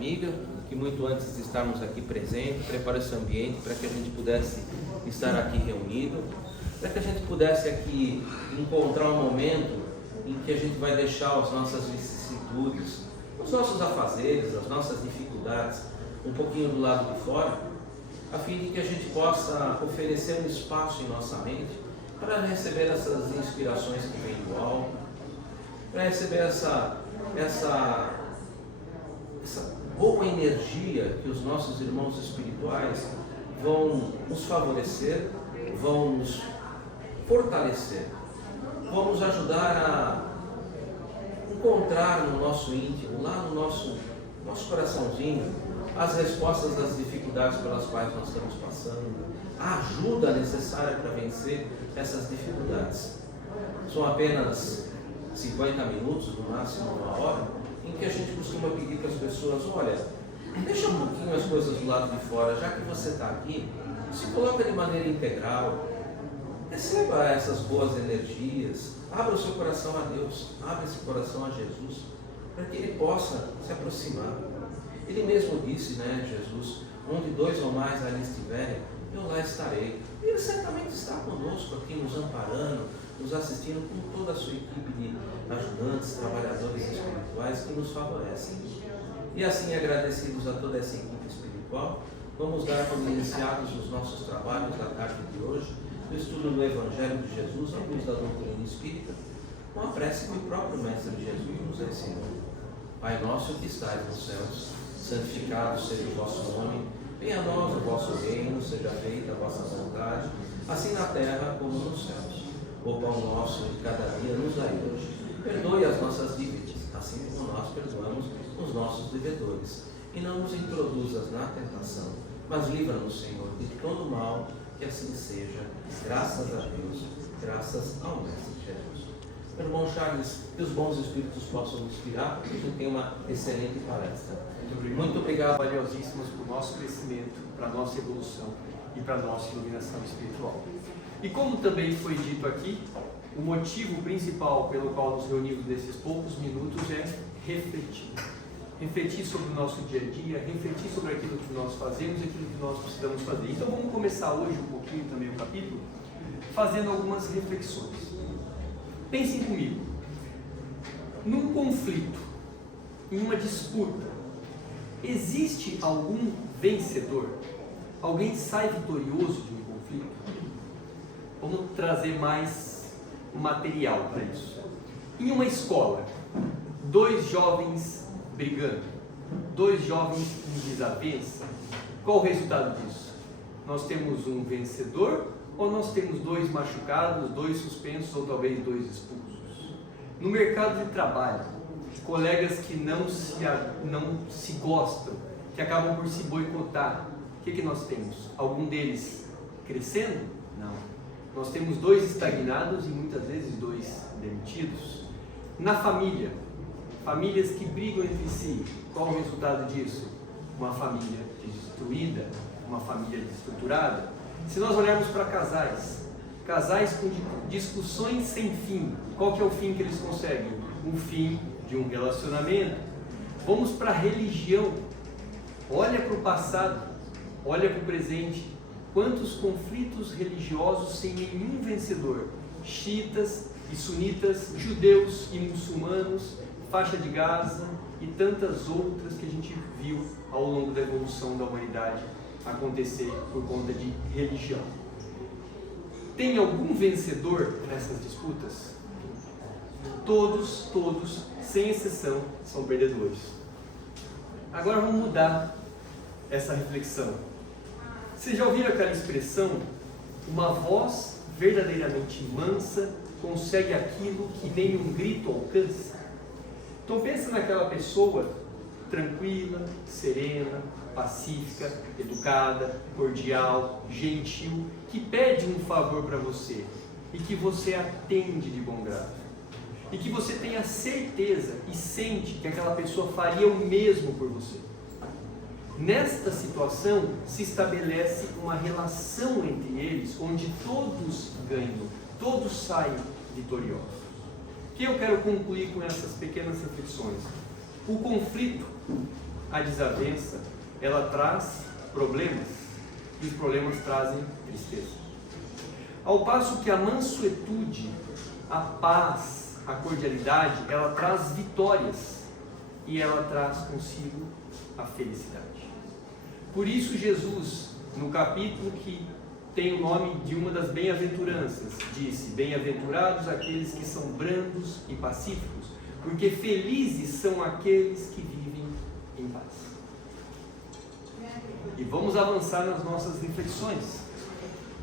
amiga, que muito antes de estarmos aqui presentes, preparou esse ambiente para que a gente pudesse estar aqui reunido, para que a gente pudesse aqui encontrar um momento em que a gente vai deixar as nossas vicissitudes, os nossos afazeres, as nossas dificuldades um pouquinho do lado de fora, a fim de que a gente possa oferecer um espaço em nossa mente para receber essas inspirações que vêm do alto, para receber essa boa energia que os nossos irmãos espirituais vão nos favorecer, vão nos fortalecer, vão nos ajudar a encontrar no nosso íntimo, lá no nosso coraçãozinho, as respostas das dificuldades pelas quais nós estamos passando, a ajuda necessária para vencer essas dificuldades. São apenas 50 minutos, no máximo uma hora, em que a gente costuma pedir para as pessoas: olha, deixa um pouquinho as coisas do lado de fora, já que você está aqui, se coloca de maneira integral, receba essas boas energias, abra o seu coração a Deus, abra esse coração a Jesus, para que Ele possa se aproximar. Ele mesmo disse, né, Jesus, onde dois ou mais ali estiverem, eu lá estarei. E Ele certamente está conosco aqui, nos amparando, nos assistindo, com toda a sua equipe de ajudantes, trabalhadores espirituais que nos favorecem. E assim, agradecidos a toda essa equipe espiritual, vamos dar como iniciados os nossos trabalhos da tarde de hoje, no estudo do Evangelho de Jesus, à luz da doutrina espírita, com a prece que o próprio Mestre Jesus nos ensinou. Pai nosso que estais nos céus, santificado seja o vosso nome, venha a nós o vosso reino, seja feita a vossa vontade, assim na terra como nos céus. O pão nosso de cada dia nos dai hoje. Perdoe as nossas dívidas, assim como nós perdoamos os nossos devedores. E não nos introduzas na tentação, mas livra-nos, Senhor, de todo mal, que assim seja. Graças a Deus, graças ao Mestre Jesus. Meu irmão Charles, que os bons espíritos possam nos inspirar, porque a gente tem uma excelente palestra. Muito obrigado. Valiosíssimos para o nosso crescimento, para a nossa evolução e para a nossa iluminação espiritual. E como também foi dito aqui, o motivo principal pelo qual nos reunimos nesses poucos minutos é refletir. Refletir sobre o nosso dia a dia, refletir sobre aquilo que nós fazemos e aquilo que nós precisamos fazer. Então vamos começar hoje um pouquinho também o capítulo, fazendo algumas reflexões. Pensem comigo, num conflito, em uma disputa, existe algum vencedor? Alguém sai vitorioso de um conflito? Vamos trazer mais material para isso. Em uma escola, dois jovens brigando, dois jovens em desavença, qual o resultado disso? Nós temos um vencedor ou nós temos dois machucados, dois suspensos ou talvez dois expulsos? No mercado de trabalho, colegas que não se gostam, que acabam por se boicotar, o que nós temos? Algum deles crescendo? Não. Nós temos dois estagnados e muitas vezes dois demitidos. Na família, famílias que brigam entre si, qual o resultado disso? Uma família destruída, uma família desestruturada. Se nós olharmos para casais com discussões sem fim, qual que é o fim que eles conseguem? O fim de um relacionamento. Vamos para a religião, olha para o passado, olha para o presente, quantos conflitos religiosos sem nenhum vencedor, xiitas e sunitas, judeus e muçulmanos, faixa de Gaza e tantas outras que a gente viu ao longo da evolução da humanidade acontecer por conta de religião. Tem algum vencedor nessas disputas? Todos, sem exceção, são perdedores. Agora vamos mudar essa reflexão. Vocês já ouviram aquela expressão? Uma voz verdadeiramente mansa consegue aquilo que nenhum grito alcança. Então pensa naquela pessoa tranquila, serena, pacífica, educada, cordial, gentil, que pede um favor para você e que você atende de bom grado. E que você tenha certeza e sente que aquela pessoa faria o mesmo por você. Nesta situação se estabelece uma relação entre eles, onde todos ganham, todos saem vitoriosos. O que eu quero concluir com essas pequenas reflexões? O conflito a desavença, ela traz problemas, e os problemas trazem tristeza. Ao passo que a mansuetude, a paz, a cordialidade, ela traz vitórias e ela traz consigo a felicidade. Por isso Jesus, no capítulo que tem o nome de uma das bem-aventuranças, disse: bem-aventurados aqueles que são brandos e pacíficos, porque felizes são aqueles que vivem em paz. E vamos avançar nas nossas reflexões.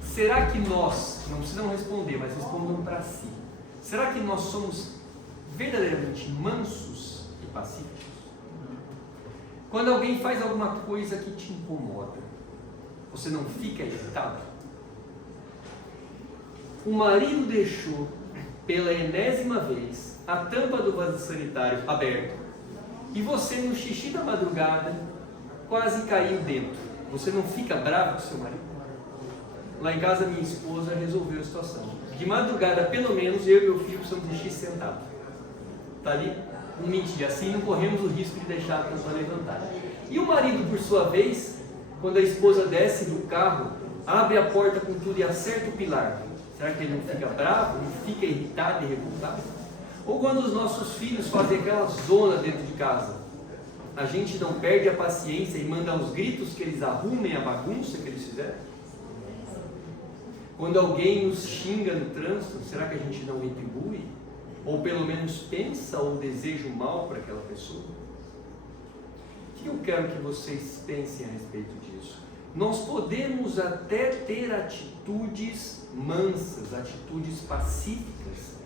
Será que nós, não precisam responder, mas respondam para si, será que nós somos verdadeiramente mansos e pacíficos? Quando alguém faz alguma coisa que te incomoda, você não fica irritado? O marido deixou pela enésima vez a tampa do vaso sanitário aberta e você, no xixi da madrugada, quase caiu dentro. Você não fica bravo com seu marido? Lá em casa, minha esposa resolveu a situação. De madrugada, pelo menos, eu e meu filho precisamos de xixi sentado. Tá ali? Não mentir, assim não corremos o risco de deixar a tampa levantada. E o marido, por sua vez, quando a esposa desce do carro, abre a porta com tudo e acerta o pilar. Será que ele não fica bravo, não fica irritado e revoltado? Ou quando os nossos filhos fazem aquela zona dentro de casa, a gente não perde a paciência e manda aos gritos que eles arrumem a bagunça que eles fizeram? Quando alguém nos xinga no trânsito, será que a gente não retribui? Ou pelo menos pensa ou deseja o mal para aquela pessoa? O que eu quero que vocês pensem a respeito disso? Nós podemos até ter atitudes mansas, atitudes pacíficas,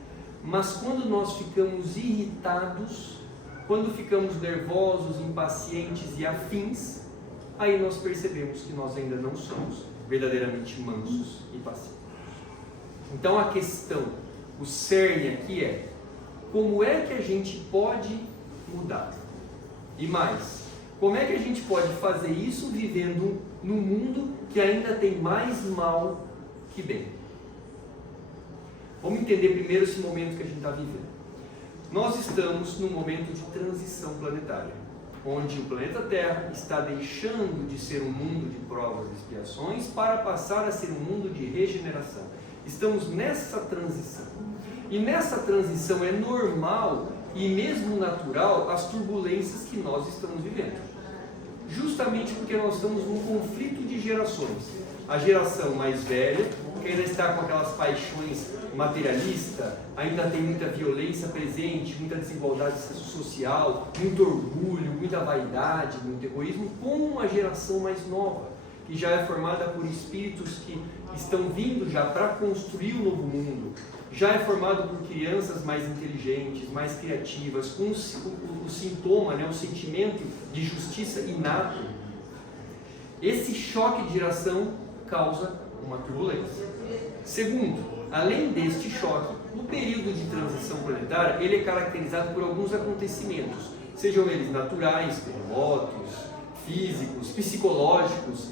mas quando nós ficamos irritados, quando ficamos nervosos, impacientes e afins, aí nós percebemos que nós ainda não somos verdadeiramente mansos e pacíficos. Então a questão, o cerne aqui é: como é que a gente pode mudar? E mais, como é que a gente pode fazer isso vivendo num mundo que ainda tem mais mal que bem? Vamos entender primeiro esse momento que a gente está vivendo. Nós estamos num momento de transição planetária, onde o planeta Terra está deixando de ser um mundo de provas e expiações para passar a ser um mundo de regeneração. Estamos nessa transição. E nessa transição é normal e mesmo natural as turbulências que nós estamos vivendo. Justamente porque nós estamos num conflito de gerações. A geração mais velha, que ainda está com aquelas paixões materialistas, ainda tem muita violência presente, muita desigualdade social, muito orgulho, muita vaidade, muito egoísmo, com uma geração mais nova, que já é formada por espíritos que estão vindo já para construir um novo mundo, já é formado por crianças mais inteligentes, mais criativas, com o sintoma, o sentimento de justiça inato. Esse choque de geração causa uma turbulência. Segundo, além deste choque, o período de transição planetária ele é caracterizado por alguns acontecimentos, sejam eles naturais, terremotos, físicos, psicológicos,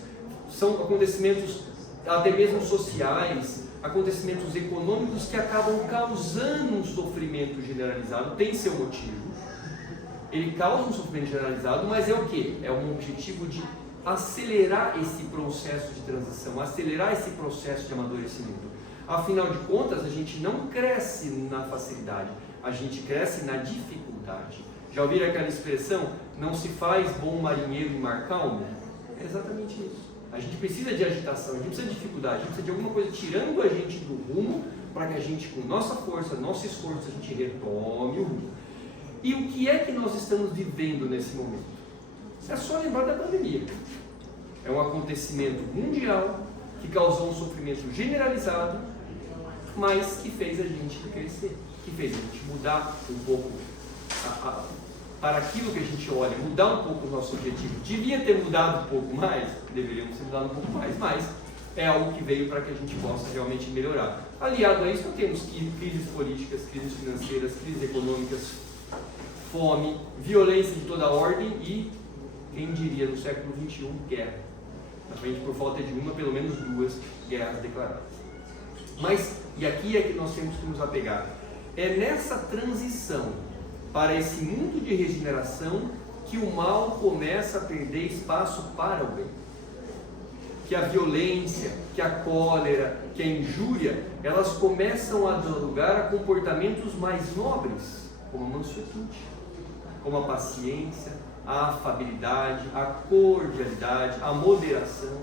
são acontecimentos até mesmo sociais, acontecimentos econômicos que acabam causando um sofrimento generalizado. Tem seu motivo, ele causa um sofrimento generalizado, mas é o quê? É um objetivo de acelerar esse processo de transição, acelerar esse processo de amadurecimento. Afinal de contas, a gente não cresce na facilidade, a gente cresce na dificuldade. Já ouviram aquela expressão, não se faz bom marinheiro em mar calmo? É exatamente isso. A gente precisa de agitação, a gente precisa de dificuldade, a gente precisa de alguma coisa tirando a gente do rumo, para que a gente, com nossa força, nosso esforço, a gente retome o rumo. E o que é que nós estamos vivendo nesse momento? É só lembrar da pandemia. É um acontecimento mundial que causou um sofrimento generalizado, mas que fez a gente crescer, que fez a gente mudar um pouco para aquilo que a gente olha, mudar um pouco o nosso objetivo. Devia ter mudado um pouco mais? Deveríamos ter mudado um pouco mais, mas é algo que veio para que a gente possa realmente melhorar. Aliado a isso, nós temos crises políticas, crises financeiras, crises econômicas, fome, violência de toda ordem e, quem diria, no século XXI, guerra. Na frente, por falta de uma, pelo menos duas guerras declaradas. Mas, e aqui é que nós temos que nos apegar, é nessa transição para esse mundo de regeneração que o mal começa a perder espaço para o bem. Que a violência, que a cólera, que a injúria, elas começam a dar lugar a comportamentos mais nobres, como a mansuetude, como a paciência, a afabilidade, a cordialidade, a moderação.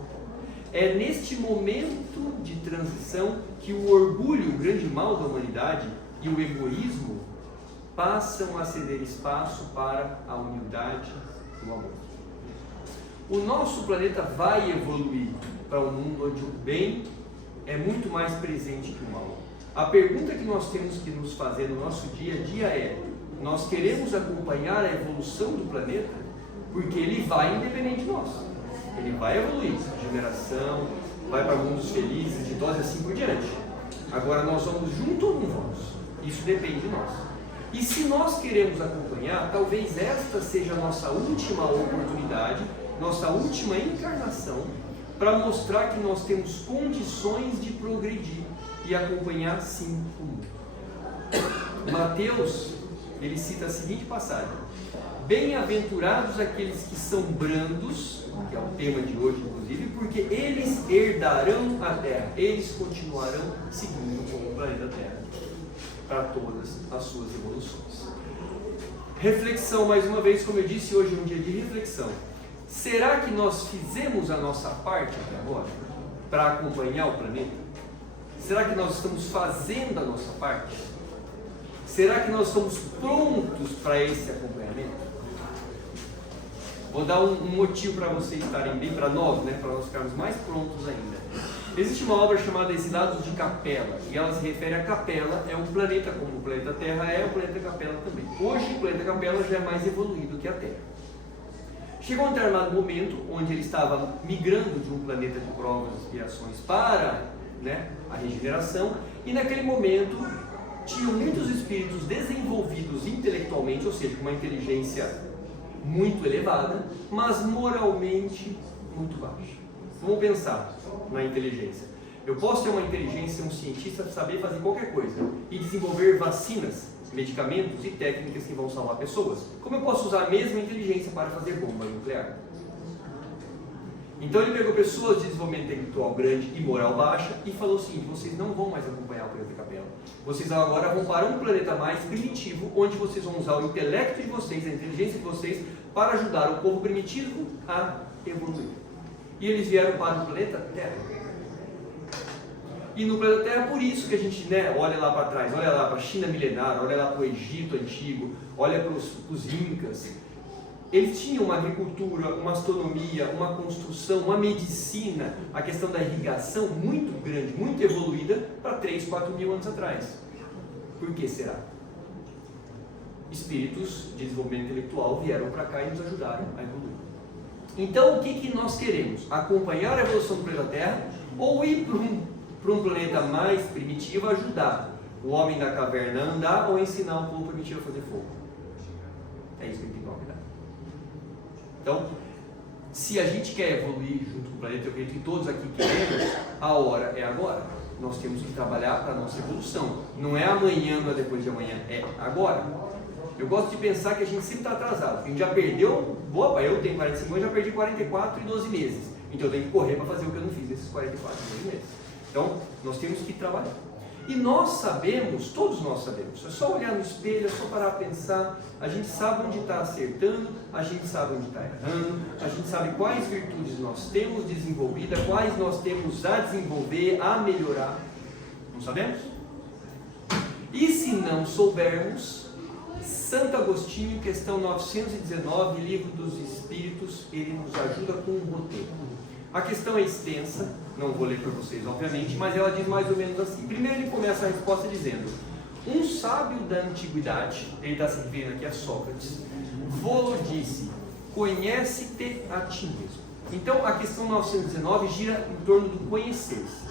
É neste momento de transição que o orgulho, o grande mal da humanidade, e o egoísmo passam a ceder espaço para a humildade e o amor. O nosso planeta vai evoluir para um mundo onde o bem é muito mais presente que o mal. A pergunta que nós temos que nos fazer no nosso dia a dia é: nós queremos acompanhar a evolução do planeta? Porque ele vai independente de nós. Ele vai evoluir, geração, vai para mundos felizes, ditosos e assim por diante. Agora nós vamos junto ou não vamos? Isso depende de nós. E se nós queremos acompanhar, talvez esta seja a nossa última oportunidade, nossa última encarnação, para mostrar que nós temos condições de progredir e acompanhar sim o mundo. Mateus, ele cita a seguinte passagem: bem-aventurados aqueles que são brandos, que é o tema de hoje inclusive, porque eles herdarão a terra, eles continuarão seguindo como o planeta Terra para todas as suas evoluções. Reflexão, mais uma vez, como eu disse, hoje é um dia de reflexão. Será que nós fizemos a nossa parte até agora para acompanhar o planeta? Será que nós estamos fazendo a nossa parte? Será que nós estamos prontos para esse acompanhamento? Vou dar um motivo para vocês estarem bem, para nós ficarmos mais prontos ainda. Existe uma obra chamada Exilados de Capela, e ela se refere a Capela, é um planeta como o planeta Terra é, o planeta Capela também. Hoje o planeta Capela já é mais evoluído que a Terra. Chegou um determinado momento onde ele estava migrando de um planeta de provas e expiações para a regeneração, e naquele momento tinham muitos espíritos desenvolvidos intelectualmente, ou seja, com uma inteligência muito elevada, mas moralmente muito baixa. Vamos pensar na inteligência. Eu posso ter uma inteligência, um cientista, saber fazer qualquer coisa e desenvolver vacinas, medicamentos e técnicas que vão salvar pessoas. Como eu posso usar a mesma inteligência para fazer bomba nuclear? Então ele pegou pessoas de desenvolvimento intelectual grande e moral baixa e falou o seguinte: vocês não vão mais acompanhar o planeta Capela. Vocês agora vão para um planeta mais primitivo, onde vocês vão usar o intelecto de vocês, a inteligência de vocês, para ajudar o povo primitivo a evoluir. E eles vieram para o planeta Terra. E no planeta Terra, por isso que a gente olha lá para trás, olha lá para a China milenar, olha lá para o Egito antigo, olha para os Incas. Eles tinham uma agricultura, uma astronomia, uma construção, uma medicina, a questão da irrigação muito grande, muito evoluída para 3, 4 mil anos atrás. Por que será? Espíritos de desenvolvimento intelectual vieram para cá e nos ajudaram a evoluir. Então o que nós queremos? Acompanhar a evolução do planeta Terra ou ir para um planeta mais primitivo, ajudar o homem da caverna a andar ou ensinar o povo primitivo a fazer fogo? É isso que a gente tem que cuidar. Então, se a gente quer evoluir junto com o planeta, eu acredito que todos aqui queremos, a hora é agora. Nós temos que trabalhar para a nossa evolução. Não é amanhã, não é depois de amanhã, é agora. Eu gosto de pensar que a gente sempre está atrasado. A gente já perdeu, eu tenho 45 anos, já perdi 44 e 12 meses. Então eu tenho que correr para fazer o que eu não fiz nesses 44 e 12 meses. Então, nós temos que trabalhar. E nós sabemos, todos nós sabemos, é só olhar no espelho, é só parar a pensar, a gente sabe onde está acertando, a gente sabe onde está errando, a gente sabe quais virtudes nós temos desenvolvidas, quais nós temos a desenvolver, a melhorar. Não sabemos? E se não soubermos, Santo Agostinho, questão 919, Livro dos Espíritos, ele nos ajuda com um roteiro. A questão é extensa, não vou ler para vocês, obviamente, mas ela diz mais ou menos assim. Primeiro ele começa a resposta dizendo: um sábio da antiguidade, ele está se referindo aqui a Sócrates, vô-lo disse, conhece-te a ti mesmo. Então a questão 919 gira em torno do conhecer-se.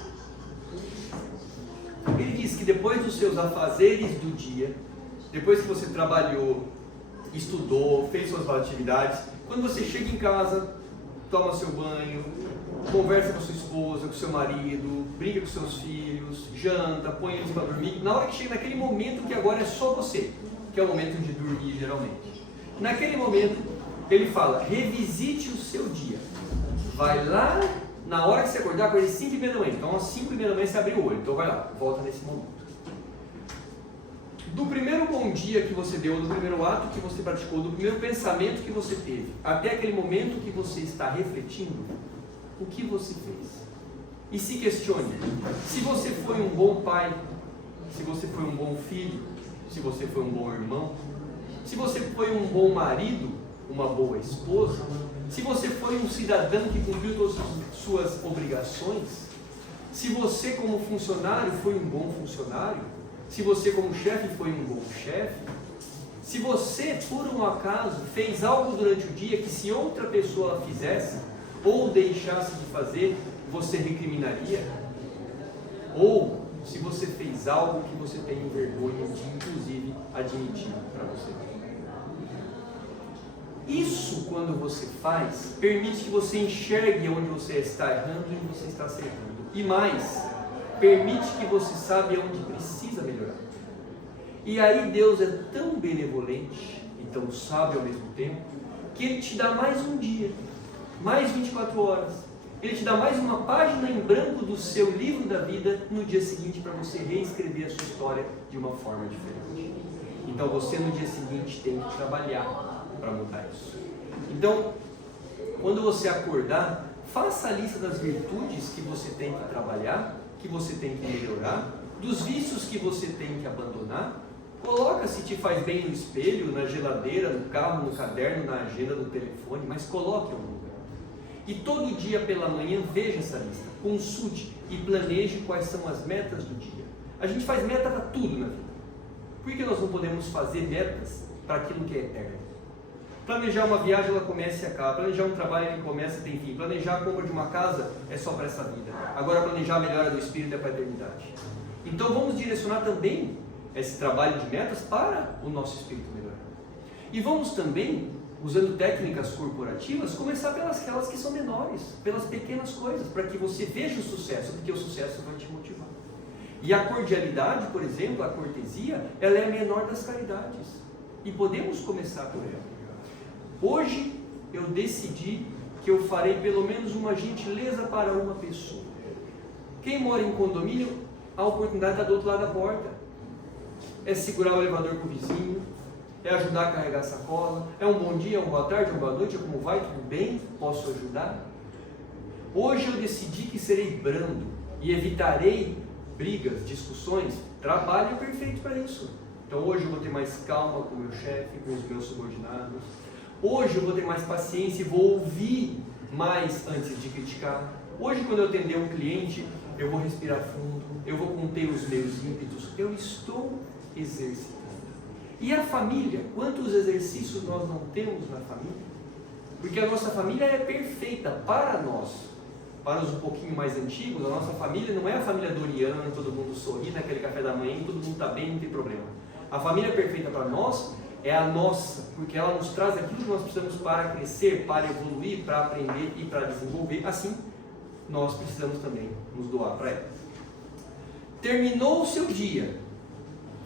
Ele diz que depois dos seus afazeres do dia, depois que você trabalhou, estudou, fez suas atividades, quando você chega em casa, toma seu banho, conversa com sua esposa, com seu marido, brinca com seus filhos, janta, põe eles para dormir. Na hora que chega naquele momento que agora é só você, que é o momento de dormir geralmente. Naquele momento, Ele fala, revisite o seu dia. Vai lá, na hora que você acordar, acorde 5h30 da manhã. Então às 5h30 da manhã você abriu o olho. Então vai lá, volta nesse momento. Do primeiro bom dia que você deu, do primeiro ato que você praticou, do primeiro pensamento que você teve, até aquele momento que você está refletindo, o que você fez? E se questione, se você foi um bom pai, se você foi um bom filho, se você foi um bom irmão, se você foi um bom marido, uma boa esposa, se você foi um cidadão que cumpriu todas as suas obrigações, se você como funcionário foi um bom funcionário, se você como chefe foi um bom chefe, se você por um acaso fez algo durante o dia que se outra pessoa fizesse ou deixasse de fazer, você recriminaria? Ou se você fez algo que você tem vergonha de inclusive admitir para você? Isso, quando você faz, permite que você enxergue onde você está errando e onde você está acertando. E mais, permite que você saiba onde precisa melhorar. E aí Deus é tão benevolente e tão sábio ao mesmo tempo, que Ele te dá mais um dia, mais 24 horas. Ele te dá mais uma página em branco do seu livro da vida no dia seguinte para você reescrever a sua história de uma forma diferente. Então você no dia seguinte tem que trabalhar para mudar isso. Então, quando você acordar, faça a lista das virtudes que você tem que trabalhar, que você tem que melhorar, dos vícios que você tem que abandonar. Coloca se te faz bem no espelho, na geladeira, no carro, no caderno, na agenda, no telefone, mas coloque em algum lugar. E todo dia pela manhã veja essa lista, consulte e planeje quais são as metas do dia. A gente faz meta para tudo na vida. Por que nós não podemos fazer metas para aquilo que é eterno? Planejar uma viagem, ela começa e acaba. Planejar um trabalho, ele começa e tem fim. Planejar a compra de uma casa é só para essa vida. Agora planejar a melhora do espírito é para a eternidade. Então vamos direcionar também esse trabalho de metas para o nosso espírito melhorar. E vamos também, usando técnicas corporativas, começar pelas aquelas que são menores, pelas pequenas coisas, para que você veja o sucesso, porque o sucesso vai te motivar. E a cordialidade, por exemplo, a cortesia, ela é a menor das caridades. E podemos começar por ela. Hoje eu decidi que eu farei pelo menos uma gentileza para uma pessoa. Quem mora em condomínio, a oportunidade está do outro lado da porta. É segurar o elevador com o vizinho, é ajudar a carregar a sacola, é um bom dia, uma boa tarde, uma boa noite, como vai, tudo bem? Posso ajudar? Hoje eu decidi que serei brando e evitarei brigas, discussões. Trabalho é perfeito para isso. Então hoje eu vou ter mais calma com o meu chefe, com os meus subordinados. Hoje eu vou ter mais paciência e vou ouvir mais antes de criticar. Hoje, quando eu atender um cliente, eu vou respirar fundo, eu vou conter os meus ímpetos. Eu estou exercitando. E a família? Quantos exercícios nós não temos na família? Porque a nossa família é perfeita para nós. Para os um pouquinho mais antigos, a nossa família não é a família doriana, todo mundo sorri naquele café da manhã, todo mundo está bem, não tem problema. A família perfeita para nós é a nossa, porque ela nos traz aquilo que nós precisamos para crescer, para evoluir, para aprender e para desenvolver. Assim, nós precisamos também nos doar para ela. Terminou o seu dia,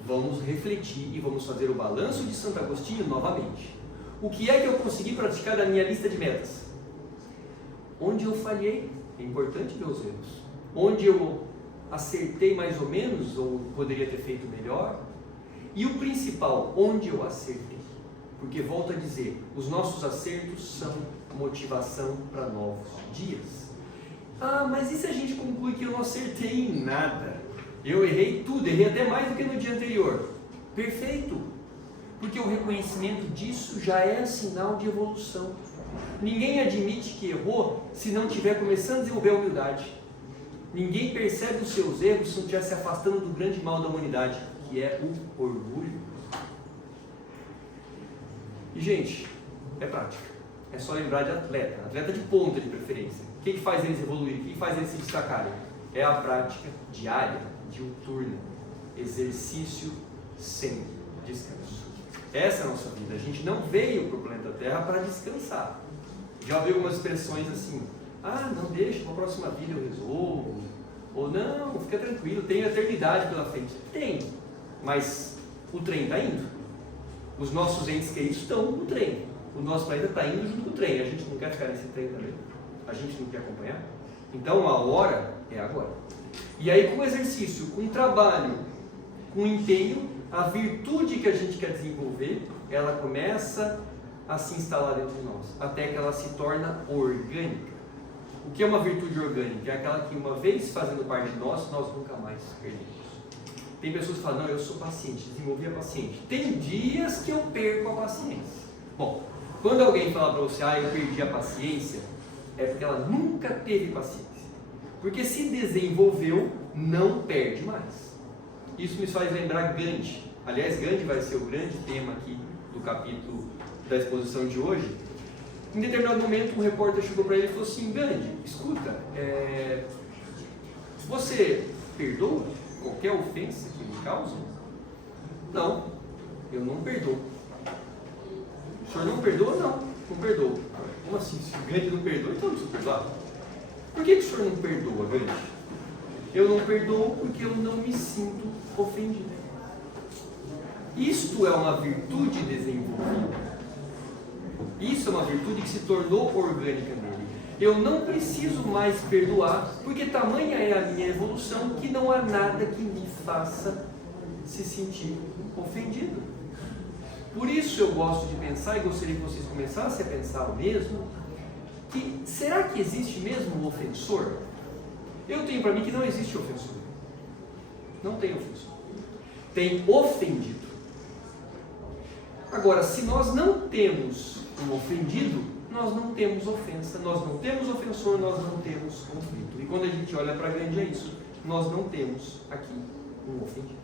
vamos refletir e vamos fazer o balanço de Santo Agostinho novamente. O que é que eu consegui praticar da minha lista de metas? Onde eu falhei? É importante ver os erros. Onde eu acertei mais ou menos, ou poderia ter feito melhor? E o principal, onde eu acertei? Porque, volto a dizer, os nossos acertos são motivação para novos dias. Ah, mas e se a gente conclui que eu não acertei em nada? Eu errei tudo, errei até mais do que no dia anterior. Perfeito! Porque o reconhecimento disso já é sinal de evolução. Ninguém admite que errou se não estiver começando a desenvolver a humildade. Ninguém percebe os seus erros se não estiver se afastando do grande mal da humanidade, que é o orgulho. E, gente, é prática. É só lembrar de atleta de ponta de preferência. O que faz eles evoluírem? O que faz eles se destacarem? É a prática diária, diuturna, exercício sem descanso. Essa é a nossa vida. A gente não veio para o planeta Terra para descansar. Já ouvi algumas expressões assim: ah, não deixa, para a próxima vida eu resolvo. Ou não, fica tranquilo, tem eternidade pela frente. Tem, mas o trem está indo. Os nossos entes queridos estão no trem. o nosso planeta está indo junto com o trem. A gente não quer ficar nesse trem também? A gente não quer acompanhar? Então a hora é agora. E aí, com exercício, com trabalho, com empenho, a virtude que a gente quer desenvolver, ela começa a se instalar dentro de nós, até que ela se torna orgânica. O que é uma virtude orgânica? É aquela que, uma vez fazendo parte de nós, nós nunca mais perdemos. Tem pessoas que falam, não, eu sou paciente, desenvolvi a paciência. Tem dias que eu perco a paciência. Bom, quando alguém fala para você, eu perdi a paciência, é porque ela nunca teve paciência. Porque se desenvolveu, não perde mais. Isso me faz lembrar Gandhi. Aliás, Gandhi vai ser o grande tema aqui do capítulo da exposição de hoje. Em determinado momento, um repórter chegou para ele e falou assim, Gandhi, escuta, você perdoa qualquer ofensa que me causam? Não, eu não perdoo. O senhor não perdoa? Não, não perdoo. Como assim? Se o Gandhi não perdoa, então eu não preciso perdoar. Por que o senhor não perdoa, Gandhi? Eu não perdoo porque eu não me sinto ofendido. Isto é uma virtude desenvolvida. Isso é uma virtude que se tornou orgânica nele. Eu não preciso mais perdoar, porque tamanha é a minha evolução que não há nada que me faça se sentir ofendido. Por isso eu gosto de pensar, e gostaria que vocês começassem a pensar o mesmo, que será que existe mesmo um ofensor? Eu tenho para mim que não existe ofensor. Não tem ofensor. Tem ofendido. Agora, se nós não temos um ofendido, nós não temos ofensa, nós não temos ofensor, nós não temos conflito. E quando a gente olha para Gandhi é isso, nós não temos aqui um ofendido.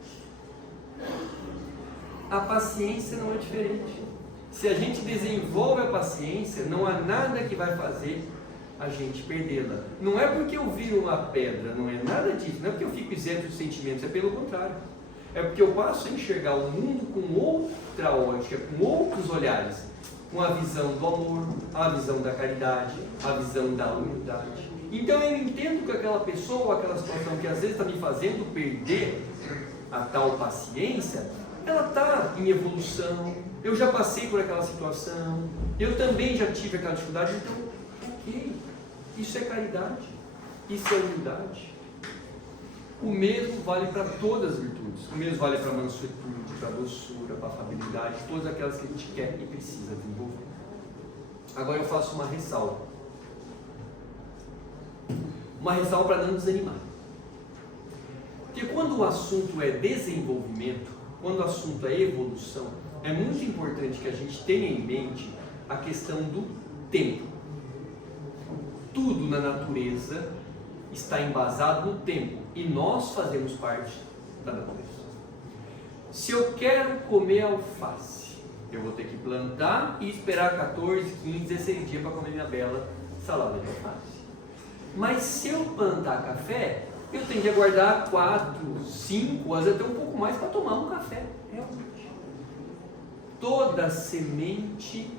A paciência não é diferente. Se a gente desenvolve a paciência, não há nada que vai fazer a gente perdê-la. Não é porque eu viro uma pedra, não é nada disso, não é porque eu fico isento de sentimentos, é pelo contrário. É porque eu passo a enxergar o mundo com outra ótica, com outros olhares, com a visão do amor, a visão da caridade, a visão da humildade. Então eu entendo que aquela pessoa, aquela situação que às vezes está me fazendo perder a tal paciência, ela está em evolução, eu já passei por aquela situação, eu também já tive aquela dificuldade, então, ok, isso é caridade, isso é humildade. O mesmo vale para todas as virtudes, o mesmo vale para a mansuetude, para a doçura, para a afabilidade, todas aquelas que a gente quer e precisa desenvolver. Agora eu faço uma ressalva para não desanimar. Porque quando o assunto é desenvolvimento, quando o assunto é evolução, é muito importante que a gente tenha em mente a questão do tempo. Tudo na natureza está embasado no tempo e nós fazemos parte da natureza. Se eu quero comer alface, eu vou ter que plantar e esperar 14, 15, 16 dias para comer minha bela salada de alface. Mas se eu plantar café, eu tenho que aguardar 4, 5, às vezes até um pouco mais para tomar um café. Realmente. Toda semente,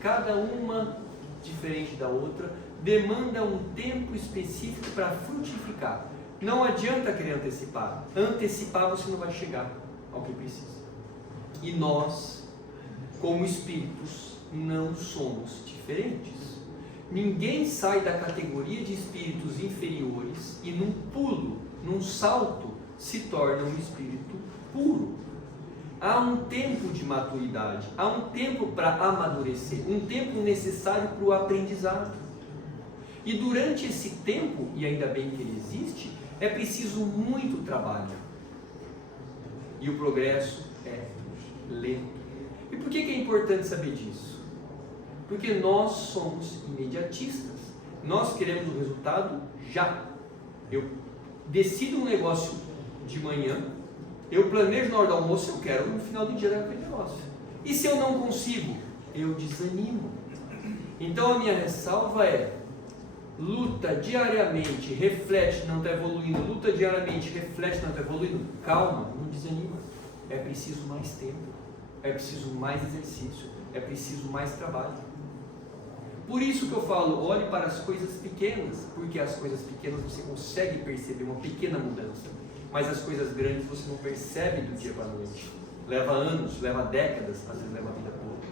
cada uma diferente da outra, demanda um tempo específico para frutificar. Não adianta querer antecipar. Antecipar você não vai chegar ao que precisa. E nós, como espíritos, não somos diferentes. Ninguém sai da categoria de espíritos inferiores e num pulo, num salto, se torna um espírito puro. Há um tempo de maturidade, há um tempo para amadurecer, um tempo necessário para o aprendizado. E durante esse tempo, e ainda bem que ele existe, é preciso muito trabalho. E o progresso é lento. E por que é importante saber disso? Porque nós somos imediatistas. Nós queremos o resultado já. Eu decido um negócio de manhã, eu planejo na hora do almoço, eu quero no final do dia daquele negócio. E se eu não consigo? Eu desanimo. Então a minha ressalva é: luta diariamente, reflete, não está evoluindo, luta diariamente, reflete, não está evoluindo, calma, não desanima. É preciso mais tempo, é preciso mais exercício, é preciso mais trabalho. Por isso que eu falo, olhe para as coisas pequenas, porque as coisas pequenas você consegue perceber uma pequena mudança, mas as coisas grandes você não percebe do dia para a noite. Leva anos, leva décadas, às vezes leva a vida toda.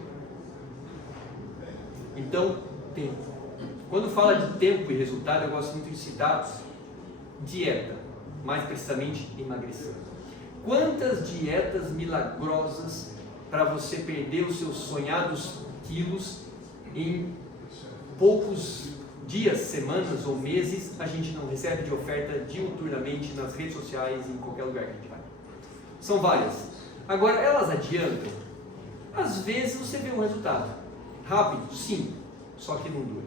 Então, tempo. Quando fala de tempo e resultado, eu gosto muito de citar dieta, mais precisamente emagrecer. Quantas dietas milagrosas para você perder os seus sonhados quilos em poucos dias, semanas ou meses, a gente não recebe de oferta diuturnamente nas redes sociais e em qualquer lugar que a gente vai. São várias. Agora, elas adiantam? Às vezes você vê um resultado rápido, sim, só que não dura.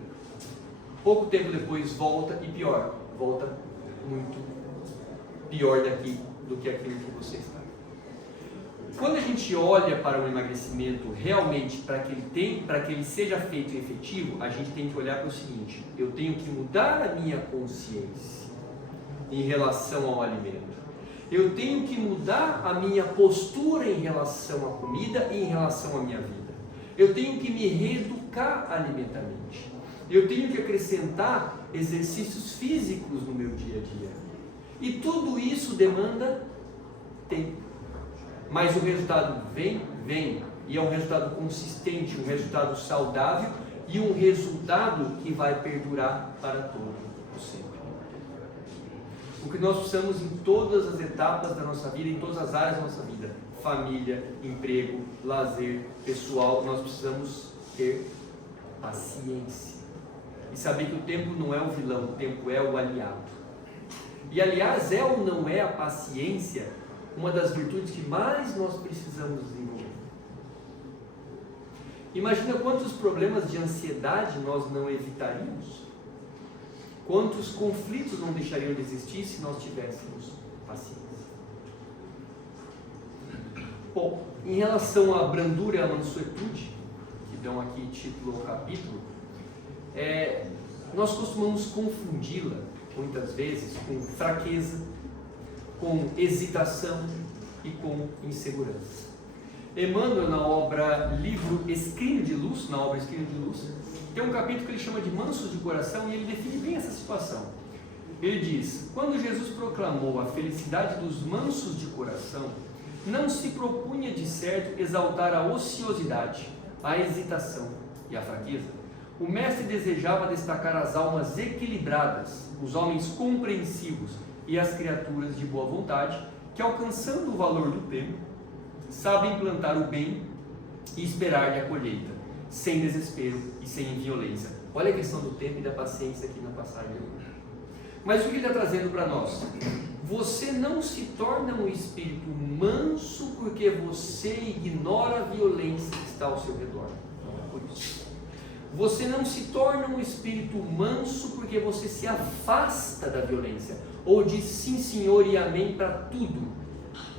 Pouco tempo depois volta e pior, volta muito pior daqui do que aquilo que você está. Quando a gente olha para o emagrecimento realmente para que ele seja feito efetivo, a gente tem que olhar para o seguinte: eu tenho que mudar a minha consciência em relação ao alimento. Eu tenho que mudar a minha postura em relação à comida e em relação à minha vida. Eu tenho que me reeducar alimentarmente. Eu tenho que acrescentar exercícios físicos no meu dia a dia. E tudo isso demanda tempo. Mas o resultado vem. E é um resultado consistente, um resultado saudável e um resultado que vai perdurar para todo o sempre. O que nós precisamos em todas as etapas da nossa vida, em todas as áreas da nossa vida, família, emprego, lazer, pessoal, nós precisamos ter paciência. E saber que o tempo não é o vilão, o tempo é o aliado. E aliás, é ou não é a paciência uma das virtudes que mais nós precisamos desenvolver? Imagina quantos problemas de ansiedade nós não evitaríamos? Quantos conflitos não deixariam de existir se nós tivéssemos paciência? Bom, em relação à brandura e à mansuetude, que dão aqui título ao capítulo, nós costumamos confundi-la, muitas vezes, com fraqueza, com hesitação e com insegurança. Emmanuel, na obra Livro Escrínio de Luz, tem um capítulo que ele chama de mansos de coração e ele define bem essa situação. Ele diz: quando Jesus proclamou a felicidade dos mansos de coração, não se propunha de certo exaltar a ociosidade, a hesitação e a fraqueza. O mestre desejava destacar as almas equilibradas, os homens compreensivos e as criaturas de boa vontade, que, alcançando o valor do tempo, sabem plantar o bem e esperar-lhe a colheita, sem desespero e sem violência. Olha a questão do tempo e da paciência aqui na passagem de hoje. Mas o que ele está trazendo para nós? Você não se torna um espírito manso porque você ignora a violência que está ao seu redor. Não é por isso. Você não se torna um espírito manso porque você se afasta da violência, ou diz sim senhor e amém para tudo,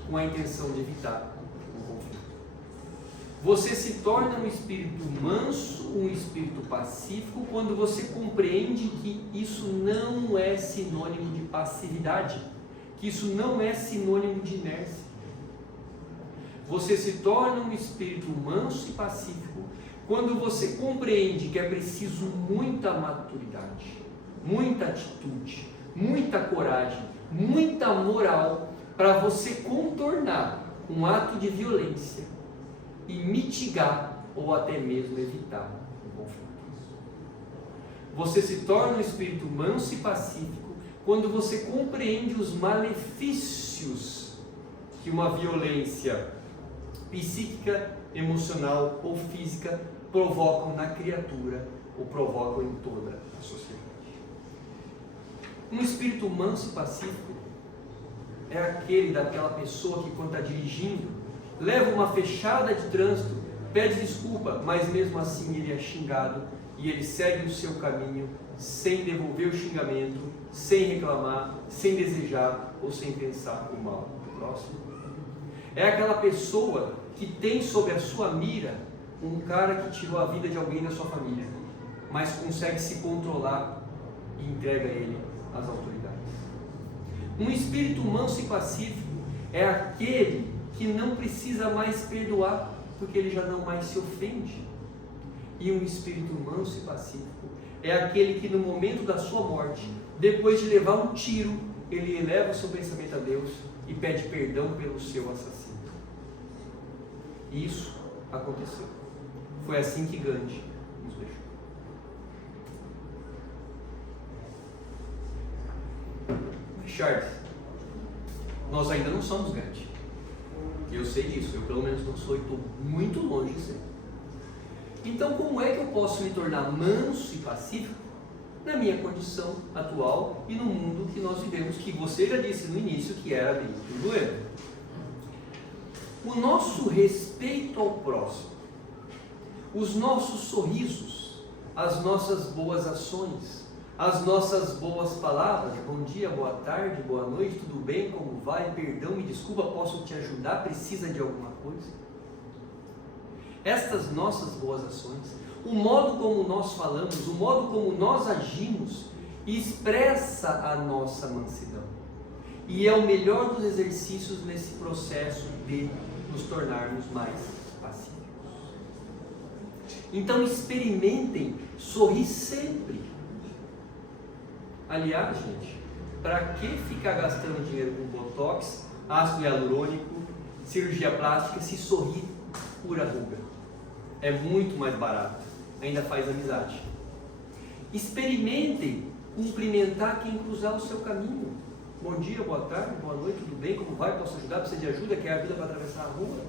com a intenção de evitar o conflito. Você se torna um espírito manso, um espírito pacífico, quando você compreende que isso não é sinônimo de passividade, que isso não é sinônimo de inércia. Você se torna um espírito manso e pacífico quando você compreende que é preciso muita maturidade, muita atitude, muita coragem, muita moral para você contornar um ato de violência e mitigar ou até mesmo evitar o conflito. Você se torna um espírito manso e pacífico quando você compreende os malefícios que uma violência psíquica, emocional ou física provocam na criatura ou provocam em toda a sociedade. Um espírito manso e pacífico é aquele daquela pessoa que, quando está dirigindo, leva uma fechada de trânsito, pede desculpa, mas mesmo assim ele é xingado e ele segue o seu caminho sem devolver o xingamento, sem reclamar, sem desejar ou sem pensar o mal do próximo. É aquela pessoa que tem sob a sua mira um cara que tirou a vida de alguém da sua família, mas consegue se controlar e entrega ele às autoridades. Um espírito manso e pacífico é aquele que não precisa mais perdoar, porque ele já não mais se ofende. E um espírito manso e pacífico é aquele que, no momento da sua morte, depois de levar um tiro, ele eleva o seu pensamento a Deus e pede perdão pelo seu assassino. E isso aconteceu. Foi assim que Gandhi nos deixou. Richard, nós ainda não somos Gandhi. Eu sei disso, eu pelo menos não sou e estou muito longe de ser. Então, como é que eu posso me tornar manso e pacífico na minha condição atual e no mundo que nós vivemos, que você já disse no início que era bem turbulento? O nosso respeito ao próximo, os nossos sorrisos, as nossas boas ações, as nossas boas palavras, bom dia, boa tarde, boa noite, tudo bem, como vai, perdão, me desculpa, posso te ajudar, precisa de alguma coisa? Estas nossas boas ações, o modo como nós falamos, o modo como nós agimos, expressa a nossa mansidão. E é o melhor dos exercícios nesse processo de nos tornarmos mais pacíficos. Então experimentem sorrir sempre. Aliás, gente, para que ficar gastando dinheiro com botox, ácido hialurônico, cirurgia plástica, se sorrir cura ruga? É muito mais barato, ainda faz amizade. Experimentem cumprimentar quem cruzar o seu caminho. Bom dia, boa tarde, boa noite, tudo bem? Como vai? Posso ajudar? Precisa de ajuda? Quer ajuda para atravessar a rua?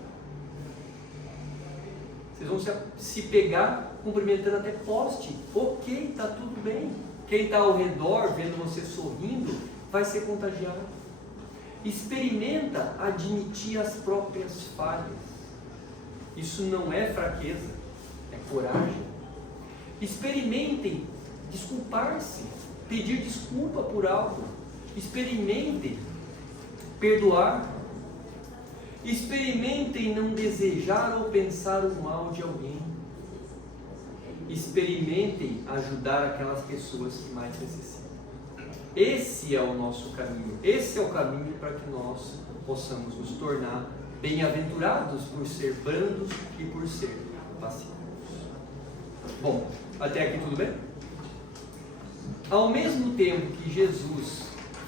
Vocês vão se pegar cumprimentando até poste. Ok, está tudo bem. Quem está ao redor, vendo você sorrindo, vai ser contagiado. Experimenta admitir as próprias falhas. Isso não é fraqueza, é coragem. Experimentem desculpar-se, pedir desculpa por algo. Experimentem perdoar. Experimentem não desejar ou pensar o mal de alguém. Experimentem ajudar aquelas pessoas que mais necessitam. Esse é o nosso caminho. Esse é o caminho para que nós possamos nos tornar bem-aventurados por ser brandos e por ser pacíficos. Bom, até aqui tudo bem? Ao mesmo tempo que Jesus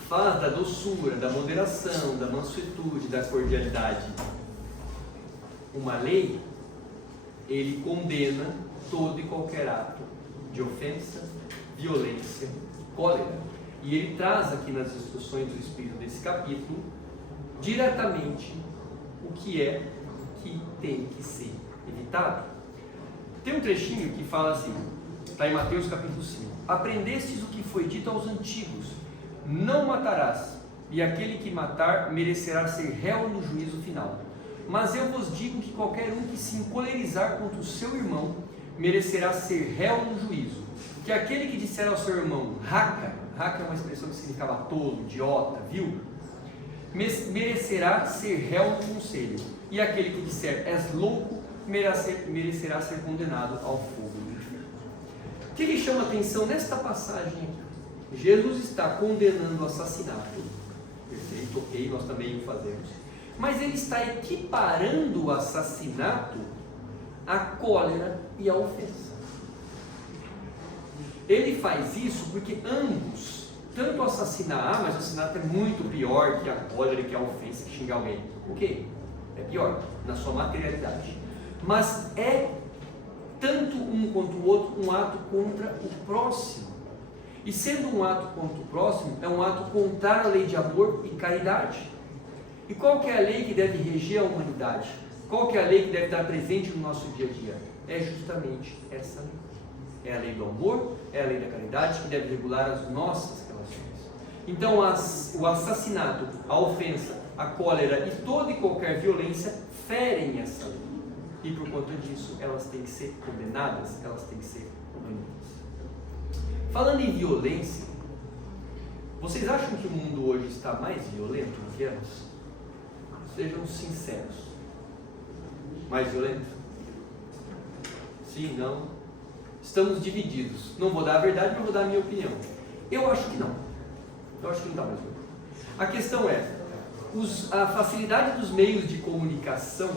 fala da doçura, da moderação, da mansuetude, da cordialidade uma lei, ele condena todo e qualquer ato de ofensa, violência, cólera. E ele traz aqui nas instruções do Espírito desse capítulo diretamente o que é que tem que ser evitado. Tem um trechinho que fala assim, está em Mateus capítulo 5: aprendestes o que foi dito aos antigos, não matarás, e aquele que matar merecerá ser réu no juízo final. Mas eu vos digo que qualquer um que se encolerizar contra o seu irmão merecerá ser réu no juízo. Que aquele que disser ao seu irmão raca é uma expressão que significava tolo, idiota, vil, merecerá ser réu no conselho. E aquele que disser és louco merecerá ser condenado ao fogo do inferno. O que lhe chama a atenção nesta passagem aqui? Jesus está condenando o assassinato. Perfeito, ok, nós também o fazemos. Mas ele está equiparando o assassinato à cólera e à ofensa. Ele faz isso porque ambos, tanto o assassinar, mas o assassinato é muito pior que a cólera e que a ofensa, que xingar alguém. Ok, é pior na sua materialidade. Mas é, tanto um quanto o outro, um ato contra o próximo. E sendo um ato contra o próximo, é um ato contrário à lei de amor e caridade. E qual que é a lei que deve reger a humanidade? Qual que é a lei que deve estar presente no nosso dia a dia? É justamente essa lei. É a lei do amor, é a lei da caridade que deve regular as nossas relações. Então o assassinato, a ofensa, a cólera e toda e qualquer violência ferem essa lei. E por conta disso, elas têm que ser condenadas, elas têm que ser banidas. Falando em violência, vocês acham que o mundo hoje está mais violento do que antes? Sejam sinceros. Mais violento? Sim, não? Estamos divididos. Não vou dar a verdade, mas vou dar a minha opinião. Eu acho que não. Eu acho que não está mais violento. A questão é, a facilidade dos meios de comunicação,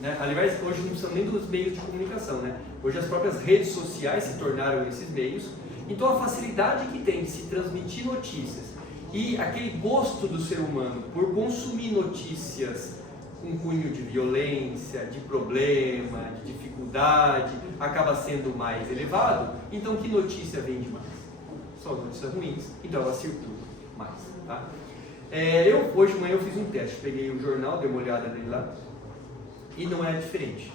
né? Aliás, hoje não precisam nem dos meios de comunicação, né? Hoje as próprias redes sociais se tornaram esses meios. Então a facilidade que tem de se transmitir notícias e aquele gosto do ser humano por consumir notícias com cunho de violência, de problema, de dificuldade, acaba sendo mais elevado. Então que notícia vende mais? Só notícias ruins, então ela circula. mais, tá? Hoje de manhã eu fiz um teste, peguei o jornal, dei uma olhada nele lá, e não é diferente.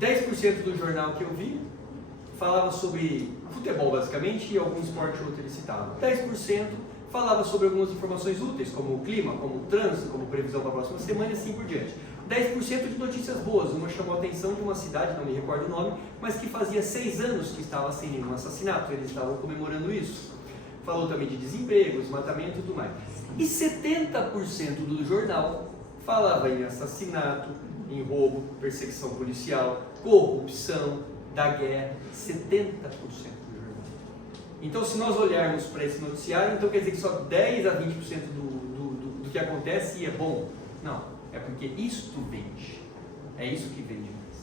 10% do jornal que eu vi falava sobre futebol, basicamente, e algum esporte ou outro ele citava. 10% falava sobre algumas informações úteis, como o clima, como o trânsito, como previsão para a próxima semana e assim por diante. 10% de notícias boas. Uma chamou a atenção de uma cidade, não me recordo o nome, mas que fazia 6 anos que estava sem nenhum assassinato, eles estavam comemorando isso. Falou também de desemprego, desmatamento e tudo mais. E 70% do jornal falava em assassinato, em roubo, perseguição policial, corrupção, da guerra. 70% do jornal. Então, se nós olharmos para esse noticiário, então quer dizer que só 10 a 20% do que acontece é bom? Não, é porque isto vende. É isso que vende mais.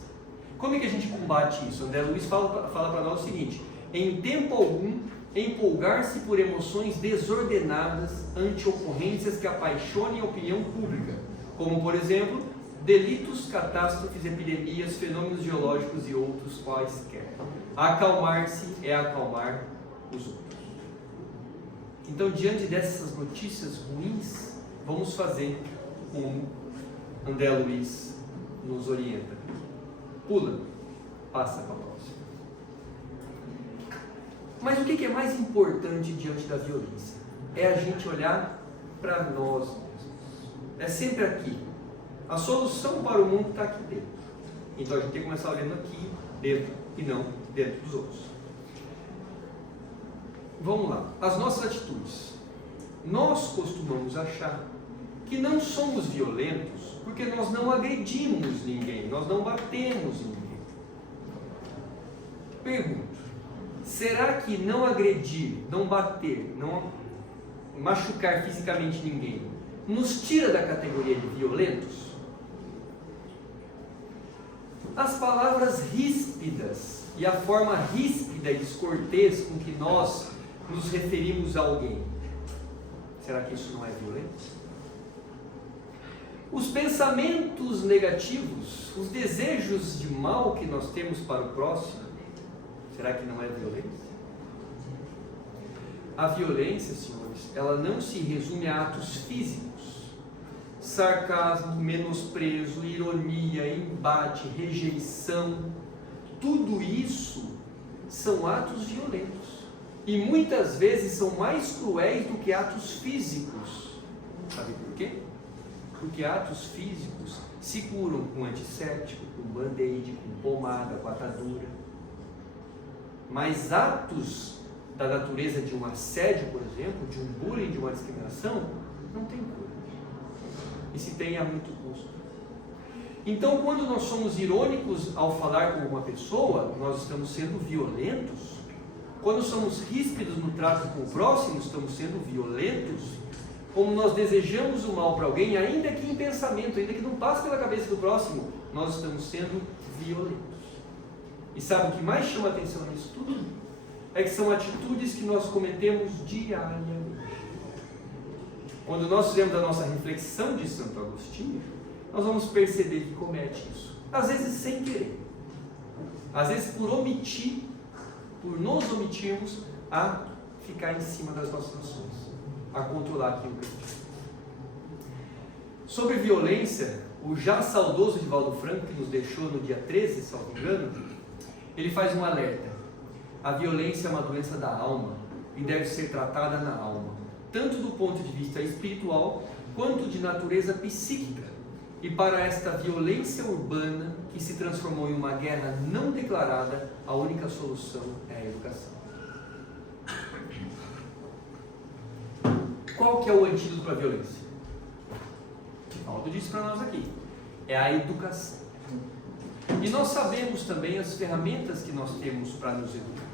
Como é que a gente combate isso? André Luiz fala para nós o seguinte: em tempo algum, empolgar-se por emoções desordenadas ante ocorrências que apaixonem a opinião pública, como, por exemplo, delitos, catástrofes, epidemias, fenômenos geológicos e outros quaisquer. Acalmar-se é acalmar os outros. Então, diante dessas notícias ruins, vamos fazer como André Luiz nos orienta. Pula, passa para a próxima. Mas o que é mais importante diante da violência? É a gente olhar para nós mesmos. É sempre aqui. A solução para o mundo está aqui dentro. Então a gente tem que começar olhando aqui dentro e não dentro dos outros. Vamos lá. As nossas atitudes. Nós costumamos achar que não somos violentos porque nós não agredimos ninguém, nós não batemos ninguém. Pergunto: será que não agredir, não bater, não machucar fisicamente ninguém nos tira da categoria de violentos? As palavras ríspidas e a forma ríspida e descortês com que nós nos referimos a alguém, será que isso não é violência? Os pensamentos negativos, os desejos de mal que nós temos para o próximo, será que não é violência? A violência, senhores, ela não se resume a atos físicos. Sarcasmo, menosprezo, ironia, embate, rejeição, tudo isso são atos violentos. E muitas vezes são mais cruéis do que atos físicos. Sabe por quê? Porque atos físicos se curam com antisséptico, com band-aid, com pomada, com atadura. Mas atos da natureza de um assédio, por exemplo, de um bullying, de uma discriminação, não tem cura. E se tem, há muito custo. Então, quando nós somos irônicos ao falar com uma pessoa, nós estamos sendo violentos. Quando somos ríspidos no trato com o próximo, estamos sendo violentos. Como nós desejamos o mal para alguém, ainda que em pensamento, ainda que não passe pela cabeça do próximo, nós estamos sendo violentos. E sabe o que mais chama a atenção nisso tudo? É que são atitudes que nós cometemos diariamente. Quando nós fizemos a nossa reflexão de Santo Agostinho, nós vamos perceber que comete isso. Às vezes sem querer. Às vezes por omitir, por nos omitirmos a ficar em cima das nossas ações, a controlar aquilo que a gente faz. Sobre violência, o já saudoso Divaldo Franco, que nos deixou no dia 13, se não me engano, ele faz um alerta. A violência é uma doença da alma e deve ser tratada na alma, tanto do ponto de vista espiritual, quanto de natureza psíquica. E para esta violência urbana, que se transformou em uma guerra não declarada, a única solução é a educação. Qual que é o antídoto para a violência? Aldo disse para nós aqui, é a educação. E nós sabemos também as ferramentas que nós temos para nos educar.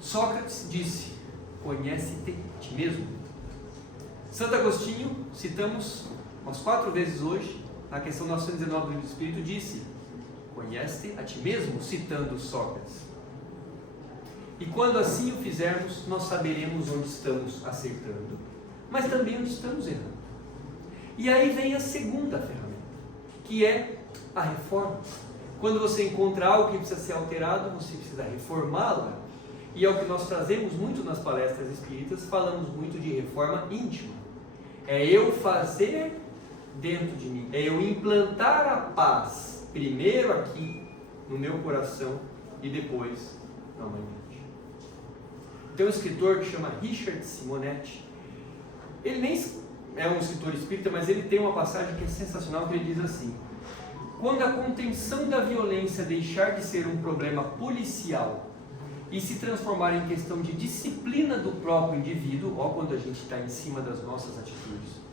Sócrates disse: conhece-te a ti mesmo. Santo Agostinho, citamos umas 4 vezes hoje, na questão 919 do Livro do Espírito, disse: conhece-te a ti mesmo, citando Sócrates. E quando assim o fizermos, nós saberemos onde estamos acertando, mas também onde estamos errando. E aí vem a segunda ferramenta, que é a reforma. Quando você encontra algo que precisa ser alterado, você precisa reformá-la. e é o que nós trazemos muito nas palestras espíritas, falamos muito de reforma íntima. É eu fazer dentro de mim, é eu implantar a paz, primeiro aqui no meu coração e depois na mente. Tem um escritor que chama Richard Simonetti. Ele nem é um escritor espírita, mas ele tem uma passagem que é sensacional, que ele diz assim: quando a contenção da violência deixar de ser um problema policial e se transformar em questão de disciplina do próprio indivíduo, ó, quando a gente está em cima das nossas atitudes,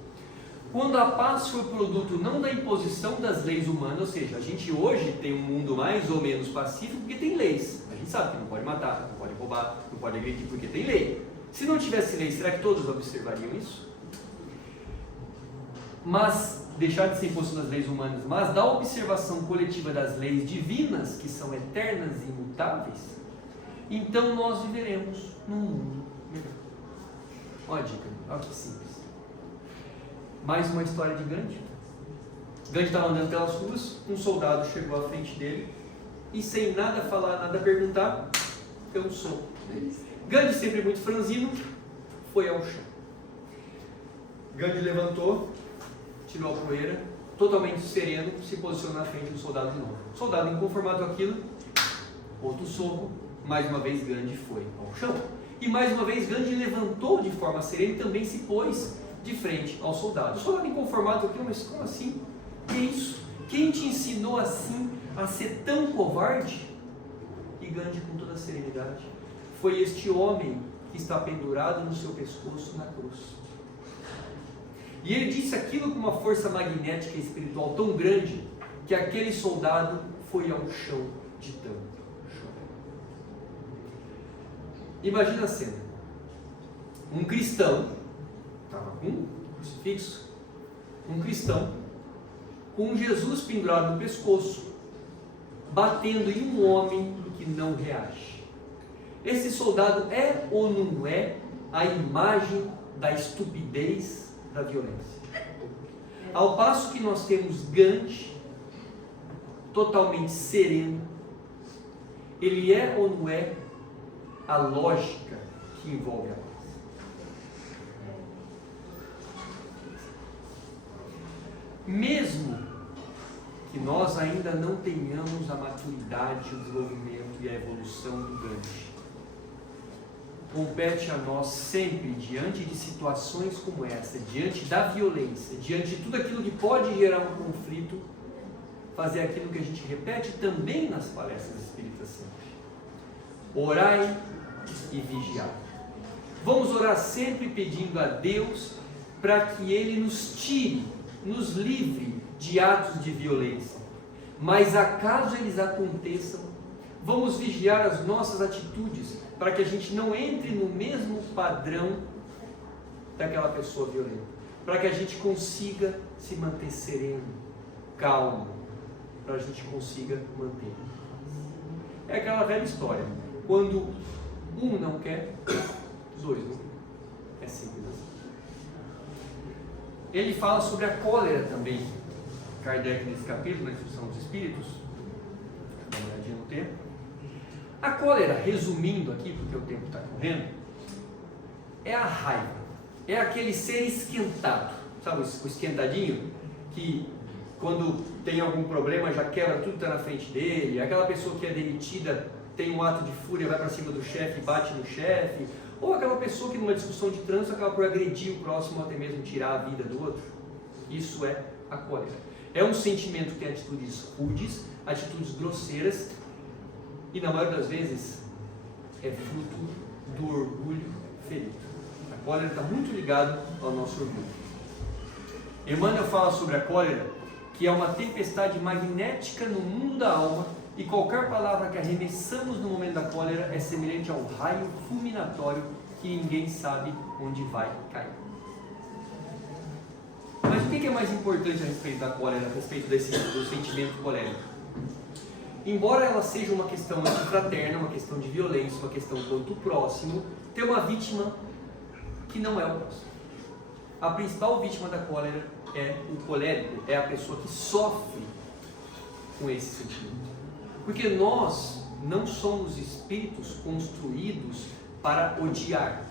quando a paz for produto não da imposição das leis humanas, ou seja, a gente hoje tem um mundo mais ou menos pacífico porque tem leis. A gente sabe que não pode matar, não pode roubar, não pode agredir porque tem lei. Se não tivesse lei, será que todos observariam isso? Mas, deixar de ser imposto das leis humanas, mas da observação coletiva das leis divinas, que são eternas e imutáveis, então nós viveremos num mundo melhor. Olha a dica, olha que simples. Mais uma história de Gandhi. Gandhi estava andando pelas ruas, um soldado chegou à frente dele e, sem nada falar, nada perguntar, deu um soco. Gandhi, sempre muito franzino, foi ao chão. Gandhi levantou, tirou a poeira, totalmente sereno, se posicionou na frente do soldado de novo. O soldado, inconformado com aquilo, outro soco, mais uma vez Gandhi foi ao chão. E mais uma vez Gandhi levantou de forma serena e também se pôs de frente ao soldado. O soldado, inconformado com aquilo, mas como assim? Que isso? Quem te ensinou assim a ser tão covarde? E Gandhi, com toda a serenidade: foi este homem que está pendurado no seu pescoço na cruz. E ele disse aquilo com uma força magnética e espiritual tão grande que aquele soldado foi ao chão de tanto chorar. Imagina a cena: um cristão estava com um crucifixo, um cristão com Jesus pendurado no pescoço, batendo em um homem que não reage. Esse soldado é ou não é a imagem da estupidez da violência? Ao passo que nós temos Gandhi totalmente sereno, ele é ou não é a lógica que envolve a paz? Mesmo que nós ainda não tenhamos a maturidade, o desenvolvimento e a evolução do Gandhi, compete a nós sempre, diante de situações como essa, diante da violência, diante de tudo aquilo que pode gerar um conflito, fazer aquilo que a gente repete também nas palestras espíritas sempre: orai e vigiai. Vamos orar sempre pedindo a Deus para que Ele nos tire, nos livre de atos de violência. Mas acaso eles aconteçam, vamos vigiar as nossas atitudes para que a gente não entre no mesmo padrão daquela pessoa violenta, para que a gente consiga se manter sereno, calmo, para a gente consiga manter. É aquela velha história: quando um não quer, os dois não querem. É simples assim. Ele fala sobre a cólera também, Kardec, nesse capítulo, na Instrução dos Espíritos. Dá uma olhadinha no tempo. A cólera, resumindo aqui, porque o tempo está correndo, é a raiva, é aquele ser esquentado, sabe, o esquentadinho, que quando tem algum problema já quebra tudo que está na frente dele, aquela pessoa que é demitida, tem um ato de fúria, vai para cima do chefe e bate no chefe, ou aquela pessoa que numa discussão de trânsito acaba por agredir o próximo, ou até mesmo tirar a vida do outro. Isso é a cólera. É um sentimento que tem atitudes rudes, atitudes grosseiras, e na maioria das vezes é fruto do orgulho ferido. A cólera está muito ligada ao nosso orgulho. Emmanuel fala sobre a cólera, que é uma tempestade magnética no mundo da alma, e qualquer palavra que arremessamos no momento da cólera é semelhante a um raio fulminatório que ninguém sabe onde vai cair. Mas o que é mais importante a respeito da cólera, a respeito do sentimento colérico? Embora ela seja uma questão antifraterna, uma questão de violência, uma questão contra o próximo, tem uma vítima que não é o próximo. A principal vítima da cólera é o colérico, é a pessoa que sofre com esse sentimento. Porque nós não somos espíritos construídos para odiar.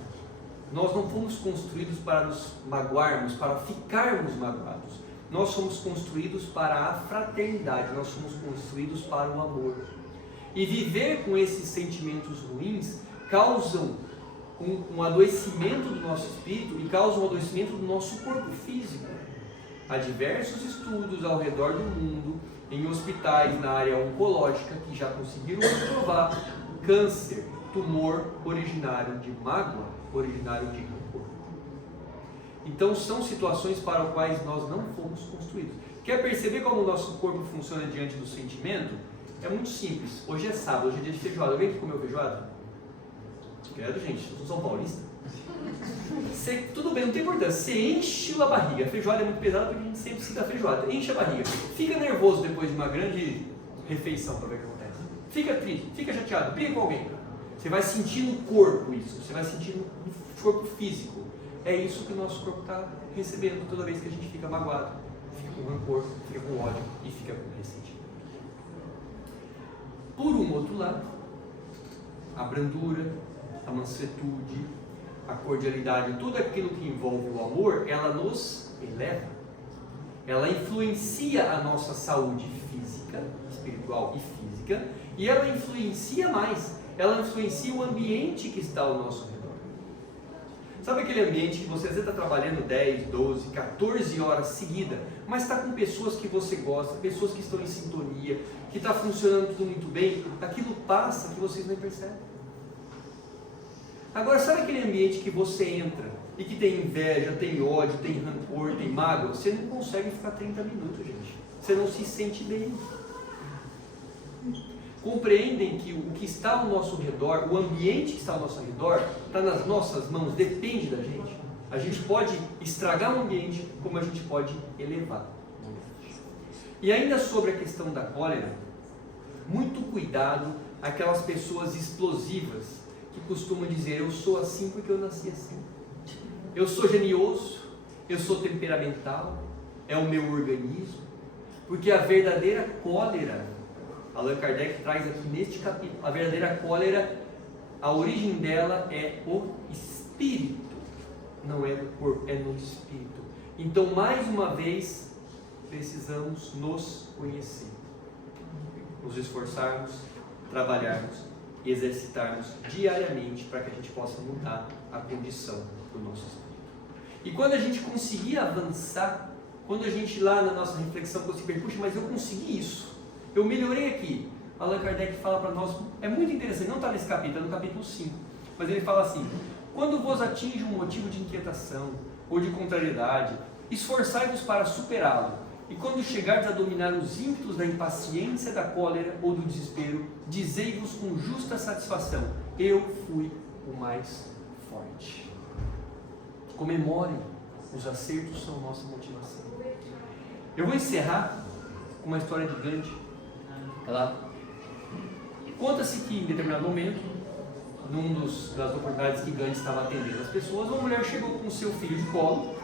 Nós não fomos construídos para nos magoarmos, para ficarmos magoados. Nós somos construídos para a fraternidade, nós somos construídos para o amor. E viver com esses sentimentos ruins causam um adoecimento do nosso espírito e causam um adoecimento do nosso corpo físico. Há diversos estudos ao redor do mundo, em hospitais na área oncológica, que já conseguiram comprovar câncer, tumor originário de mágoa, originário de rancor. Então são situações para as quais nós não fomos construídos. Quer perceber como o nosso corpo funciona diante do sentimento? É muito simples. Hoje é sábado, hoje é dia de feijoada. Alguém que comeu feijoada? Credo, gente, eu sou São Paulista. Tudo bem, não tem importância. Você enche a barriga. A feijoada é muito pesada porque a gente sempre cita a feijoada. Enche a barriga. Fica nervoso depois de uma grande refeição para ver o que acontece. Fica triste, fica chateado, briga com alguém. Você vai sentir no corpo isso. Você vai sentir no corpo físico. É isso que o nosso corpo está recebendo toda vez que a gente fica magoado, fica com rancor, fica com ódio e fica com ressentimento. Por um outro lado, a brandura, a mansuetude, a cordialidade, tudo aquilo que envolve o amor, ela nos eleva. Ela influencia a nossa saúde física, espiritual e física, e ela influencia mais, ela influencia o ambiente que está ao nosso redor. Sabe aquele ambiente que você às vezes está trabalhando 10, 12, 14 horas seguidas, mas está com pessoas que você gosta, pessoas que estão em sintonia, que está funcionando tudo muito bem, aquilo passa que vocês nem percebem. Agora, sabe aquele ambiente que você entra e que tem inveja, tem ódio, tem rancor, tem mágoa? Você não consegue ficar 30 minutos, gente. Você não se sente bem. Compreendem que o que está ao nosso redor, o ambiente que está ao nosso redor, está nas nossas mãos, depende da gente. A gente pode estragar o ambiente, como a gente pode elevar o ambiente. E ainda sobre a questão da cólera, muito cuidado aquelas pessoas explosivas que costumam dizer: eu sou assim porque eu nasci assim. Eu sou genioso, eu sou temperamental, é o meu organismo. Porque a verdadeira cólera, Allan Kardec traz aqui neste capítulo, a verdadeira cólera, a origem dela é o espírito, não é no corpo, é no espírito. Então, mais uma vez, precisamos nos conhecer, nos esforçarmos, trabalharmos e exercitarmos diariamente para que a gente possa mudar a condição do nosso espírito. E quando a gente conseguir avançar, quando a gente lá na nossa reflexão conseguir, puxa, mas eu consegui isso, eu melhorei aqui. Allan Kardec fala para nós, é muito interessante, não está nesse capítulo, é no capítulo 5, mas ele fala assim: quando vos atinge um motivo de inquietação ou de contrariedade, esforçai-vos para superá-lo, e quando chegardes a dominar os ímpetos da impaciência, da cólera ou do desespero, dizei-vos com justa satisfação: eu fui o mais forte. Comemorem, os acertos são nossa motivação. Eu vou encerrar com uma história de Gandhi. Conta-se que em determinado momento, das oportunidades que Gandhi estava atendendo as pessoas, uma mulher chegou com seu filho de colo.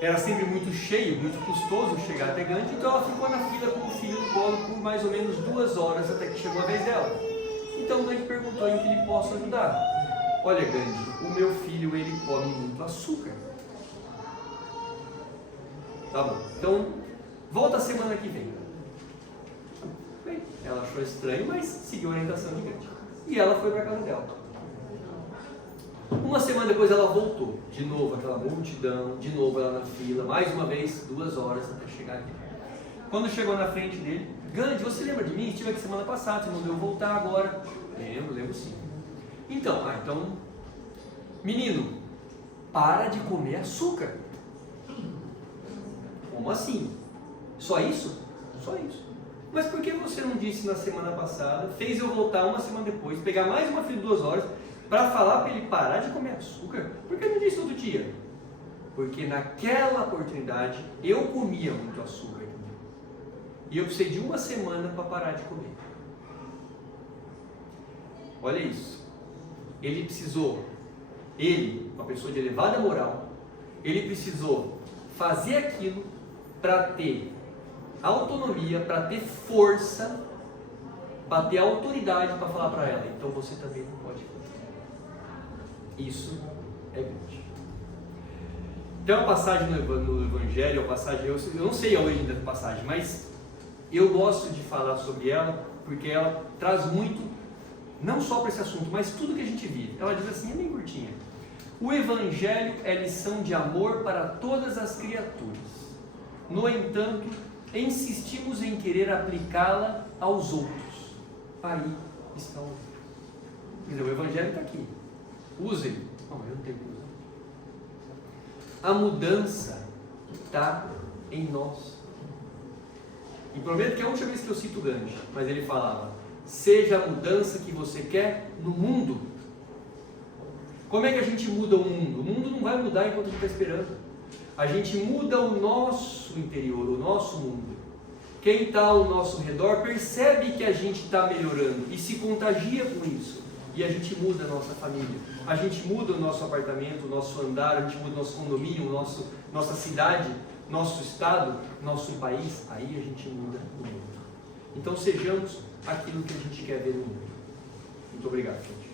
Era sempre muito cheio, muito custoso chegar até Gandhi, então ela ficou na fila com o filho de colo por mais ou menos 2 horas até que chegou a vez dela. Então Gandhi perguntou em que lhe posso ajudar. Olha, Gandhi, o meu filho ele come muito açúcar. Tá bom, então volta a semana que vem. Bem, ela achou estranho, mas seguiu a orientação de Gandhi. E ela foi para a casa dela. Uma semana depois ela voltou, de novo aquela multidão, de novo ela na fila, mais uma vez, 2 horas até chegar aqui. Quando chegou na frente dele: Gandhi, você lembra de mim? Estive aqui semana passada, você mandou eu voltar agora. Lembro sim. Então, menino, para de comer açúcar. Como assim? Só isso? Só isso. Mas por que você não disse na semana passada, fez eu voltar uma semana depois, pegar mais uma fila de 2 horas, para falar para ele parar de comer açúcar? Por que não disse todo dia? Porque naquela oportunidade eu comia muito açúcar também. E eu precisei de 1 semana para parar de comer. Olha isso. Ele precisou, uma pessoa de elevada moral, ele precisou fazer aquilo para ter autonomia, para ter força bater a autoridade para falar para ela, então você também não pode fazer. Isso é grande. Tem uma passagem no Evangelho, eu não sei a origem da passagem, mas eu gosto de falar sobre ela, porque ela traz muito, não só para esse assunto, mas tudo que a gente vive. Ela diz assim, é bem curtinha. O Evangelho é lição de amor para todas as criaturas. No entanto, insistimos em querer aplicá-la aos outros. Aí está o... Quer dizer, o Evangelho está aqui. Usem. Não, eu não tenho que usar. A mudança está em nós. E prometo que é a última vez que eu cito Gandhi, mas ele falava, seja a mudança que você quer no mundo. Como é que a gente muda o mundo? O mundo não vai mudar enquanto a gente está esperando. A gente muda o nosso interior, o nosso mundo. Quem está ao nosso redor percebe que a gente está melhorando e se contagia com isso. E a gente muda a nossa família, a gente muda o nosso apartamento, o nosso andar, a gente muda o nosso condomínio, nossa cidade, nosso estado, nosso país, aí a gente muda o mundo. Então sejamos aquilo que a gente quer ver no mundo. Muito obrigado, gente.